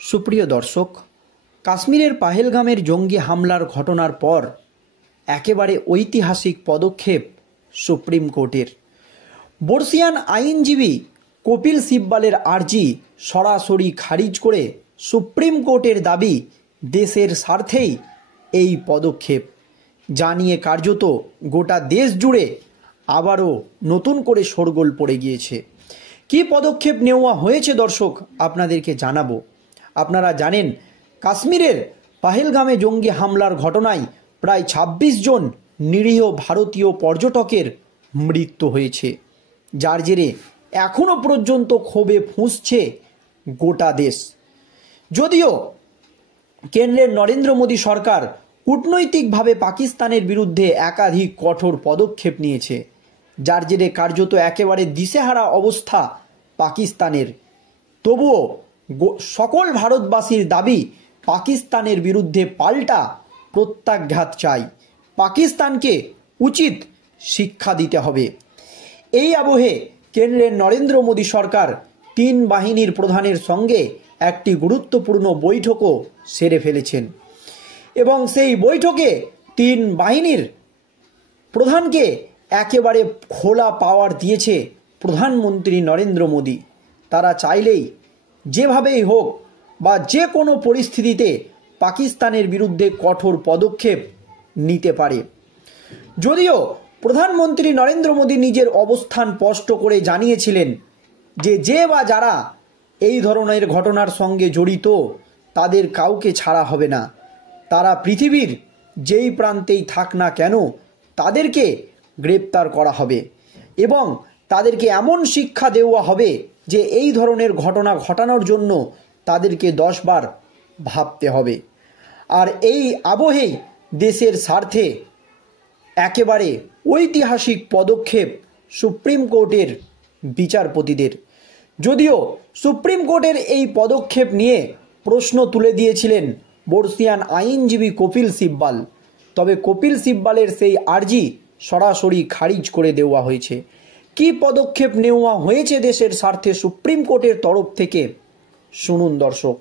সুপ্রিয় দর্শক, কাশ্মীরের পাহেলগামের জঙ্গি হামলার ঘটনার পর একেবারে ঐতিহাসিক পদক্ষেপ সুপ্রিম কোর্টের। বর্ষিয়ান আইনজীবী কপিল সিব্বালের আর্জি সরাসরি খারিজ করে সুপ্রিম কোর্টের দাবি দেশের স্বার্থেই এই পদক্ষেপ, যা নিয়ে কার্যত গোটা দেশ জুড়ে আবারও নতুন করে শোরগোল পড়ে গিয়েছে। কী পদক্ষেপ নেওয়া হয়েছে দর্শক আপনাদেরকে জানাবো। আপনারা জানেন, কাশ্মীরের পাহেলগামে জঙ্গি হামলার ঘটনায় প্রায় ২৬ জন নিরীহ ভারতীয় পর্যটকের মৃত্যু হয়েছে, যার জেরে এখনও পর্যন্ত ক্ষোভে ফুঁসছে গোটা দেশ। যদিও কেন্দ্রের নরেন্দ্র মোদী সরকার কূটনৈতিকভাবে পাকিস্তানের বিরুদ্ধে একাধিক কঠোর পদক্ষেপ নিয়েছে, যার জেরে কার্যত একেবারে দিশেহারা অবস্থা পাকিস্তানের, তবুও সকল ভারতবাসীর দাবি পাকিস্তানের বিরুদ্ধে পাল্টা প্রত্যাঘাত চাই, পাকিস্তানকে উচিত শিক্ষা দিতে হবে। এই আবহে কেন্দ্রের নরেন্দ্র মোদী সরকার ৩ বাহিনীর প্রধানের সঙ্গে একটি গুরুত্বপূর্ণ বৈঠকও সেরে ফেলেছেন এবং সেই বৈঠকে ৩ বাহিনীর প্রধানকে একেবারে খোলা পাওয়ার দিয়েছে প্রধানমন্ত্রী নরেন্দ্র মোদী। তারা চাইলেই যেভাবেই হোক বা যে কোনো পরিস্থিতিতে পাকিস্তানের বিরুদ্ধে কঠোর পদক্ষেপ নিতে পারে। যদিও প্রধানমন্ত্রী নরেন্দ্র মোদী নিজের অবস্থান স্পষ্ট করে জানিয়েছিলেন যে বা যারা এই ধরনের ঘটনার সঙ্গে জড়িত তাদের কাউকে ছাড়া হবে না, তারা পৃথিবীর যেই প্রান্তেই থাক না কেন তাদেরকে গ্রেপ্তার করা হবে এবং তাদেরকে এমন শিক্ষা দেওয়া হবে যে এই ধরনের ঘটনা ঘটানোর জন্য তাদেরকে 10 বার ভাবতে হবে। আর এই আবহেই দেশের স্বার্থে একেবারে ঐতিহাসিক পদক্ষেপ সুপ্রিম কোর্টের বিচারপতিদের। যদিও সুপ্রিম কোর্টের এই পদক্ষেপ নিয়ে প্রশ্ন তুলে দিয়েছিলেন বর্ষিয়ান আইনজীবী কপিল সিব্বাল, তবে কপিল সিব্বালের সেই আর্জি সরাসরি খারিজ করে দেওয়া হয়েছে। কী পদক্ষেপ নেওয়া হয়েছে দেশের স্বার্থে সুপ্রিম কোর্টের তরফ থেকে শুনুন দর্শক।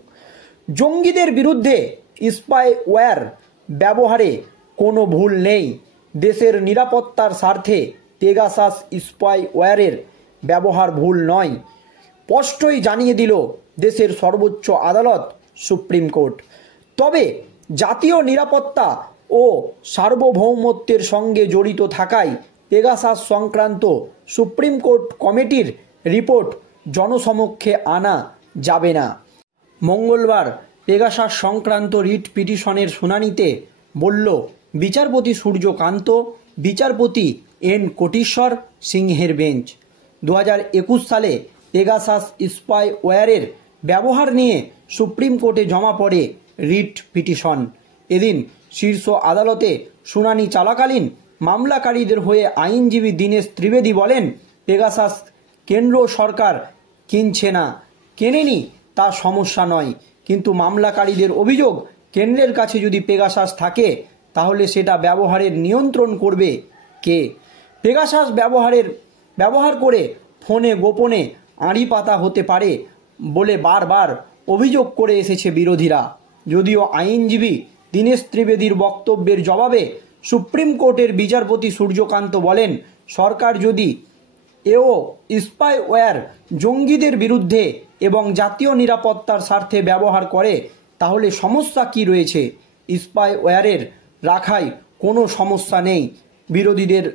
জঙ্গিদের বিরুদ্ধে স্পাইওয়্যার ব্যবহারে কোনো ভুল নেই। দেশের নিরাপত্তার স্বার্থে পেগাসাস স্পাইওয়্যারের ব্যবহার ভুল নয়, স্পষ্টই জানিয়ে দিল দেশের সর্বোচ্চ আদালত সুপ্রিম কোর্ট। তবে জাতীয় নিরাপত্তা ও সার্বভৌমত্বের সঙ্গে জড়িত থাকায় পেগাসাস সংক্রান্ত সুপ্রিম কোর্ট কমিটির রিপোর্ট জনসমক্ষে আনা যাবে না। মঙ্গলবার পেগাসাস সংক্রান্ত রিট পিটিশনের শুনানিতে বলল বিচারপতি সূর্যকান্ত, বিচারপতি এন কোটেশ্বর সিংহের বেঞ্চ। 2021 সালে পেগাসাস স্পাইওয়্যারের ব্যবহার নিয়ে সুপ্রিম কোর্টে জমা পড়ে রিট পিটিশন। এদিন শীর্ষ আদালতে শুনানি চলাকালীন মামলাকারীদের হয়ে আইনজীবী দীনেশ ত্রিবেদী বলেন, পেগাসাস কেন্দ্র সরকার কিনছে না, কেনেনি তা সমস্যা নয়, কিন্তু মামলাকারীদের অভিযোগ কেন্দ্রের কাছে যদি পেগাসাস থাকে তাহলে সেটা ব্যবহারের নিয়ন্ত্রণ করবে কে? পেগাসাস ব্যবহার করে ফোনে গোপনে আড়ি পাতা হতে পারে বলে বারবার অভিযোগ করে এসেছে বিরোধীরা। যদিও আইনজীবী দীনেশ ত্রিবেদীর বক্তব্যের জবাবে সুপ্রিম কোর্টের বিচারপতি সূর্যকান্ত বলেন, সরকার যদি স্পাইওয়্যার জঙ্গিদের বিরুদ্ধে এবং জাতীয় নিরাপত্তার স্বার্থে ব্যবহার করে তাহলে সমস্যা কি রয়েছে? স্পাইওয়্যারের রাখায় কোনো সমস্যা নেই। বিরোধীদের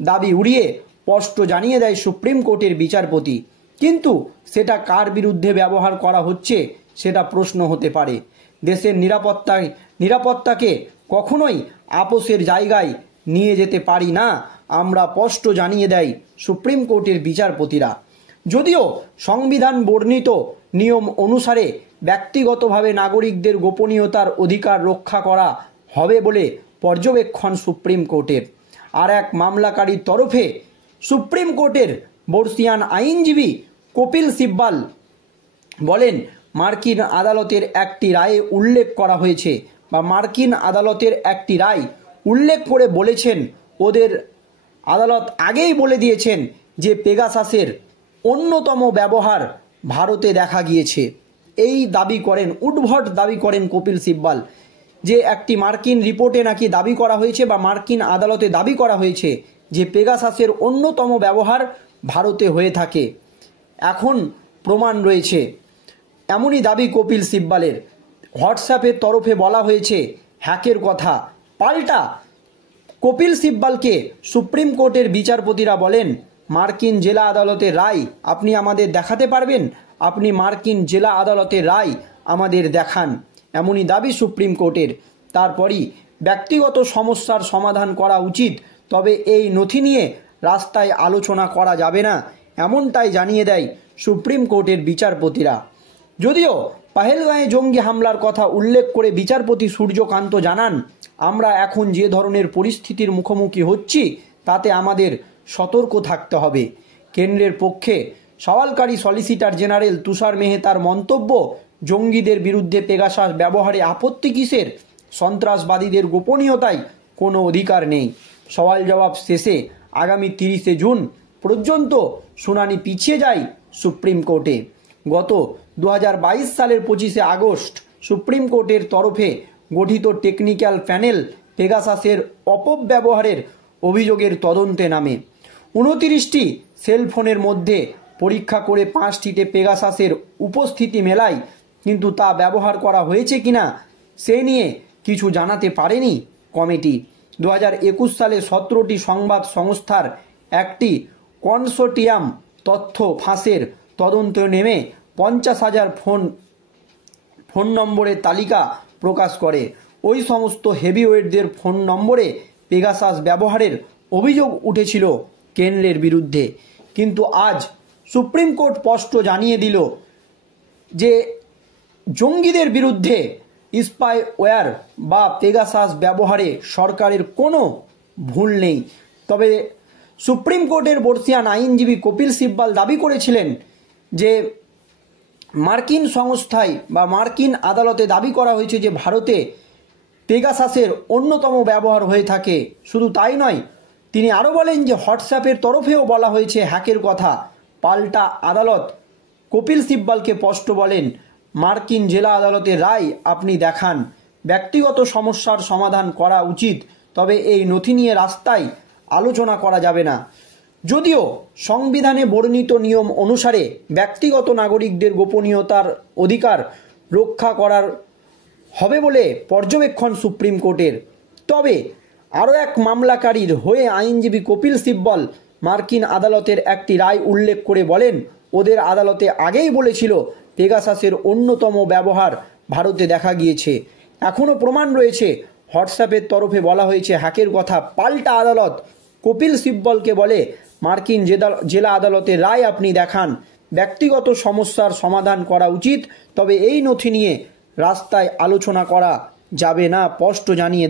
দাবি উড়িয়ে স্পষ্ট জানিয়ে দেয় সুপ্রিম কোর্টের বিচারপতি, কিন্তু সেটা কার বিরুদ্ধে ব্যবহার করা হচ্ছে সেটা প্রশ্ন হতে পারে। দেশের নিরাপত্তাকে কখনোই আপোষের জায়গায় নিয়ে যেতে পারি না, আমরা স্পষ্ট জানিয়ে দেয় সুপ্রিম কোর্টের বিচারপতিরা। যদিও সংবিধান বর্ণিত নিয়ম অনুসারে ব্যক্তিগতভাবে নাগরিকদের গোপনীয়তার অধিকার রক্ষা করা হবে বলে পর্যবেক্ষণ সুপ্রিম কোর্টের। আর এক মামলাকারীর তরফে সুপ্রিম কোর্টের বর্ষিয়ান আইনজীবী কপিল সিব্বাল বলেন, মার্কিন আদালতের একটি রায়ে উল্লেখ করা হয়েছে বা মার্কিন আদালতের একটি রায় উল্লেখ করে বলেছেন, ওদের আদালত আগেই বলে দিয়েছেন যে পেগাসাসের অন্যতম ব্যবহার ভারতে দেখা গিয়েছে এই দাবি করেন, উদ্ভট দাবি করেন কপিল সিব্বল, যে একটি মার্কিন রিপোর্টে নাকি দাবি করা হয়েছে বা মার্কিন আদালতে দাবি করা হয়েছে যে পেগাসাসের অন্যতম ব্যবহার ভারতে হয়ে থাকে। এখন প্রমাণ রয়েছে, এমনই দাবি কপিল সিব্বলের। হোয়াটসঅ্যাপের তরফে বলা হয়েছে হ্যাকের কথা। পাল্টা কপিল সিব্বলকে সুপ্রিম কোর্টের বিচারপতিরা বলেন, মার্কিন জেলা আদালতের রায় আপনি আমাদের দেখাতে পারবেন? আপনি মার্কিন জেলা আদালতের রায় আমাদের দেখান। এমনই দাবি সুপ্রিম কোর্টের। তারপরই ব্যক্তিগত সমস্যার সমাধান করা উচিত, তবে এই নথি নিয়ে রাস্তায় আলোচনা করা যাবে না, এমনটাই জানিয়ে দেয় সুপ্রিম কোর্টের বিচারপতিরা। যদিও পাহেলগাঁয়ে জঙ্গি হামলার কথা উল্লেখ করে বিচারপতি সূর্যকান্ত জানান, আমরা এখন যে ধরনের পরিস্থিতির মুখোমুখি হচ্ছি তাতে আমাদের সতর্ক থাকতে হবে। কেন্দ্রের পক্ষে সওয়ালকারী সলিসিটর জেনারেল তুষার মেহতার মন্তব্য, জঙ্গিদের বিরুদ্ধে পেগাসাস ব্যবহারে আপত্তি কিসের? সন্ত্রাসবাদীদের গোপনীয়তায় কোনো অধিকার নেই। সওয়াল জবাব শেষে আগামী 30শে জুন পর্যন্ত শুনানি পিছিয়ে যায় সুপ্রিম কোর্টে। গত 2022 সালের 25শে আগস্ট সুপ্রিম কোর্টের তরফে গঠিত টেকনিক্যাল প্যানেল পেগাসাসের অপব্যবহারের অভিযোগের তদন্তে নামে। 29টি সেলফোনের মধ্যে পরীক্ষা করে 5টিতে পেগাসাসের উপস্থিতি মেলায়, কিন্তু তা ব্যবহার করা হয়েছে কিনা সে নিয়ে কিছু জানাতে পারেনি কমিটি। 2021 সালে 17টি সংবাদ সংস্থার একটি কনসোর্টিয়াম তথ্য ফাঁসের তদন্তে নেমে 50,000 ফোন নম্বরের তালিকা প্রকাশ করে। ওই সমস্ত হেভিওয়েটদের ফোন নম্বরে পেগাসাস ব্যবহারের অভিযোগ উঠেছিল কেন্দ্রের বিরুদ্ধে। কিন্তু আজ সুপ্রিম কোর্ট স্পষ্ট জানিয়ে দিল যে জঙ্গিদের বিরুদ্ধে স্পাইওয়্যার বা পেগাসাস ব্যবহারে সরকারের কোনো ভুল নেই। তবে সুপ্রিম কোর্টের বর্ষিয়ান আইনজীবী কপিল সিব্বল দাবি করেছিলেন যে মার্কিন সংস্থায় বা মার্কিন আদালতে দাবি করা হয়েছে যে ভারতে পেগাসাসের অন্যতম ব্যবহার হয়ে থাকে। শুধু তাই নয়, তিনি আরও বলেন যে হোয়াটসঅ্যাপের তরফেও বলা হয়েছে হ্যাকের কথা। পাল্টা আদালত কপিল সিব্বলকে স্পষ্ট বলেন, মার্কিন জেলা আদালতের রায় আপনি দেখান। ব্যক্তিগত সমস্যার সমাধান করা উচিত, তবে এই নথি নিয়ে রাস্তায় আলোচনা করা যাবে না। যদিও সংবিধানে বর্ণিত নিয়ম অনুসারে ব্যক্তিগত নাগরিকদের গোপনীয়তার অধিকার রক্ষা করার হবে বলে পর্যবেক্ষণ সুপ্রিম কোর্টের, তবে আরও এক মামলাকারীর হয়ে আইনজীবী কপিল সিব্বল মার্কিন আদালতের একটি রায় উল্লেখ করে বলেন, ওদের আদালতে আগেই বলেছিল পেগাসাসের অন্যতম ব্যবহার ভারতে দেখা গিয়েছে। এখনও প্রমাণ রয়েছে। হোয়াটসঅ্যাপের তরফে বলা হয়েছে হ্যাকের কথা। পাল্টা আদালত কপিল সিব্বলকে বলে, মার্কিন জেলা আদালতের রায় আপনি দেখান। ব্যক্তিগত সমস্যার সমাধান করা উচিত, তবে এই নথি নিয়ে রাস্তায় আলোচনা করা যাবে না, স্পষ্ট জানিয়ে